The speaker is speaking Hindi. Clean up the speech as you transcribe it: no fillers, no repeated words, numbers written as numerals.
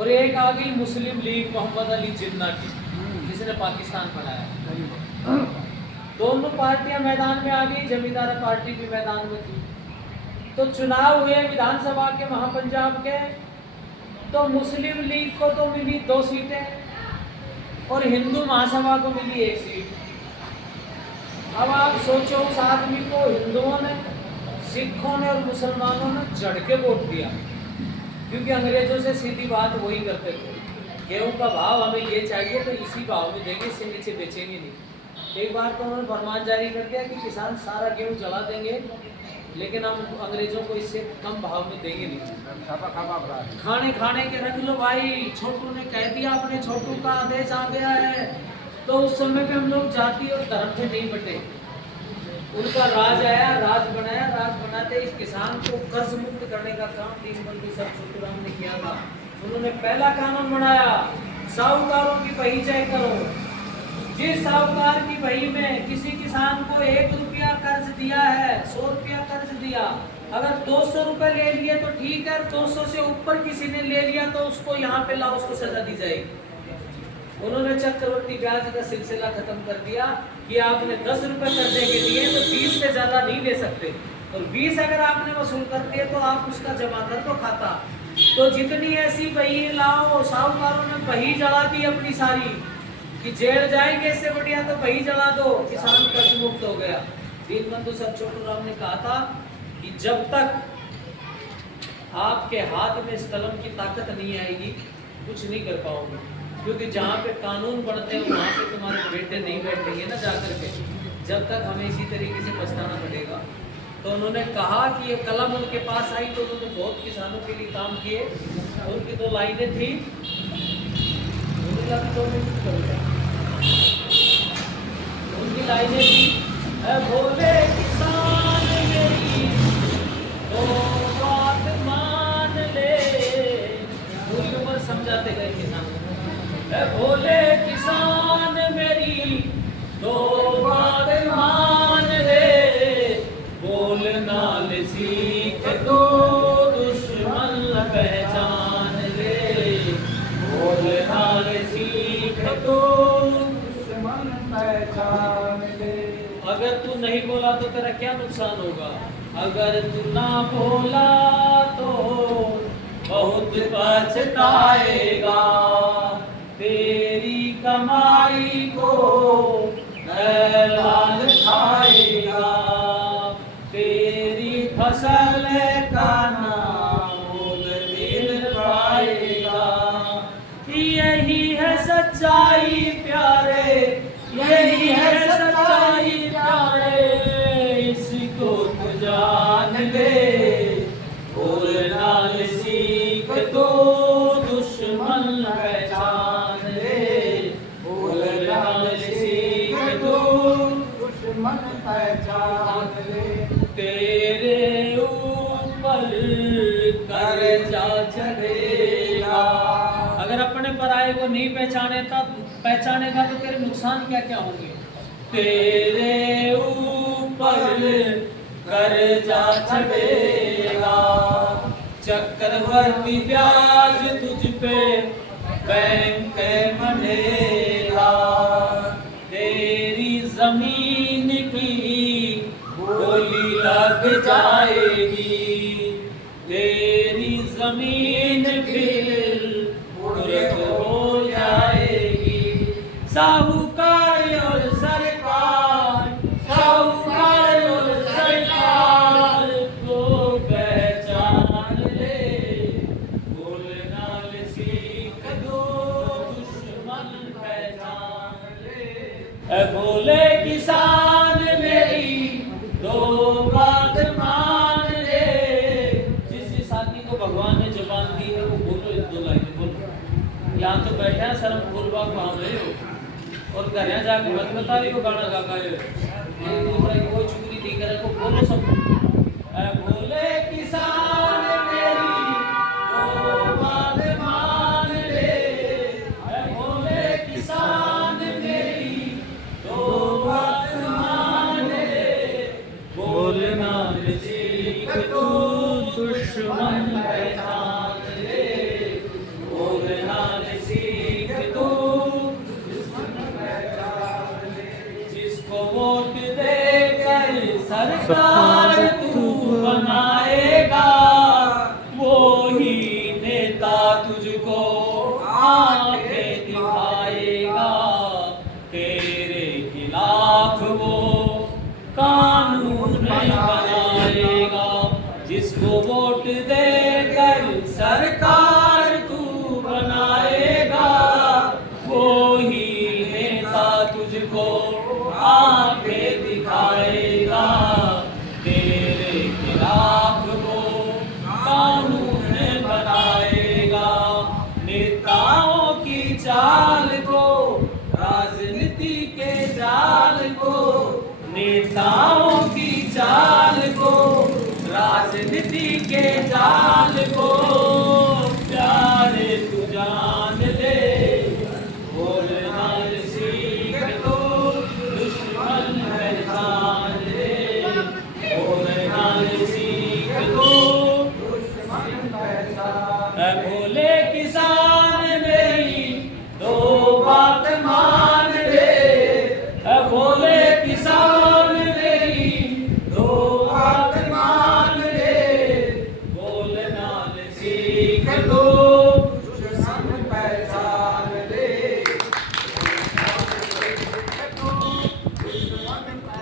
और एक आ गई मुस्लिम लीग मोहम्मद अली जिन्ना की, जिसने पाकिस्तान बनाया। दोनों पार्टियां मैदान में आ गई, जमींदार पार्टी भी मैदान में थी। तो चुनाव हुए विधानसभा के महापंजाब के, तो मुस्लिम लीग को तो मिली 2 सीटें और हिंदू महासभा को मिली 1 सीट। अब आप सोचो, उस आदमी को हिंदुओं ने, सिखों ने और मुसलमानों ने जड़ के वोट दिया, क्योंकि अंग्रेजों से सीधी बात वही करते थे, गेहूं का भाव हमें ये चाहिए तो इसी भाव में देंगे, इससे नीचे बेचेंगे नहीं। एक बार तो उन्होंने फरमान जारी कर दिया कि किसान सारा गेहूं जला देंगे, लेकिन हम अंग्रेजों को इससे कम भाव में देंगे नहीं। खाने खाने के रख लो भाई, छोटू ने कह दिया, अपने छोटू का आदेश आ गया है। तो उस समय पे हम लोग जाति और धर्म से नहीं बटे, उनका राज आया, राज बनाया, राज बनाते इस किसान को कर्ज मुक्त करने का काम दीनबंधु सर छोटूराम ने किया था। उन्होंने पहला कानून बनाया, साहूकारों की बही चेक करो। जिस साहूकार की बही में किसी किसान को 1 रुपया कर्ज दिया है, 100 रुपया कर्ज दिया, अगर 200 रुपए ले लिए तो ठीक है, 200 से ऊपर किसी ने ले लिया तो उसको यहाँ पे लाओ, उसको सजा दी जाएगी। उन्होंने चक्रवर्ती ब्याज का सिलसिला खत्म कर दिया कि आपने 10 रुपए कर्जे के लिए तो 20 से ज्यादा नहीं ले सकते, और 20 अगर आपने वसूल कर दिए तो आप उसका जमा कर दो खाता। तो जितनी ऐसी बही लाओ, साहूकारों ने बही जला दी अपनी सारी, कि जेल जाएंगे, इससे बढ़िया तो बही जला दो, किसान कर्ज मुक्त हो गया। दीनबंधु सर छोटूराम ने कहा था कि जब तक आपके हाथ में इस कलम की ताकत नहीं आएगी, कुछ नहीं कर पाओगे, क्योंकि जहाँ पे कानून बनते हैं वहाँ पे तुम्हारे बेटे नहीं बैठेंगे ना जाकर के, जब तक हमें इसी तरीके से पछताना पड़ेगा। तो उन्होंने कहा कि ये कलम उनके पास आई तो उन्होंने बहुत किसानों के लिए काम किए। उनकी 2 लाइनें थी, उनकी लाइनें थी, बोले किसान मेरी तो बात मान ले, पूरी उम्र समझाते गए किसान, बोले किसान मेरी तो बात मान ले, बोलना ले सीख तो दुश्मन पहचान ले, बोलना ले सीख तो दुश्मन पहचान ले। अगर तू नहीं बोला तो तेरा क्या नुकसान होगा, अगर तू ना बोला तो बहुत पछताएगा, तेरी कमाई को दलाल खाएगा, तेरी फसल का ना मोल मिल पाएगा। यही है सच्चाई प्यारे, यही है सच्चाई प्यारे, इसको तो जान ले, बोलना सीख तो दुश्मन पहचान ले, बोलना सीख तो दुश्मन पहचान ले, तेरे ऊपर कर्जा चढ़ेगा। अगर अपने पराये को नहीं पहचानेगा तो तेरे नुकसान क्या क्या होंगे। तेरे ऊपर कर्जा चढ़ेगा, चक्रवर्ती ब्याज तुझ पे बैंक बनेगा, तेरी जमीन की बोली लग जाएगी, तेरी जमीन फिर मुर्द हो जाएगी। साहूकार और सरकार, साहूकार और सरकार को पहचान ले, बोलना ले सीख दो दुश्मन पहचान ले, बोले किसान मेरी दो बात मान ले। जिस साथी को भगवान ने जुबान दी है वो बोलो, 2 लाइनें बोलो। यहाँ तो बैठे हैं शर्म पूर्वक भाव रहे हो और घर जाके मत बता रही हो गाना गा गए एक दूसरे की कोई चुगली नहीं करे, को बोलो सब। बोले किसान मेरी तो बात मान ले, बोले किसान मेरी तो बात मान ले, बोलना सीख तो दुश्मन पहचान ले, बोले सरकार तू बनाएगा, वो ही नेता तुझको आंखें दिखाएगा। तेरे खिलाफ वो कानून बनाएगा, जिसको वोट देकर सरकार तू बनाएगा, वो ही नेता तुझको आंखें दिखाएगा। तेरे खिलाफ वो कानून बनाएगा। नेताओं की चाल को, राजनीति के जाल को, नेताओं की चाल को, राजनीति के जाल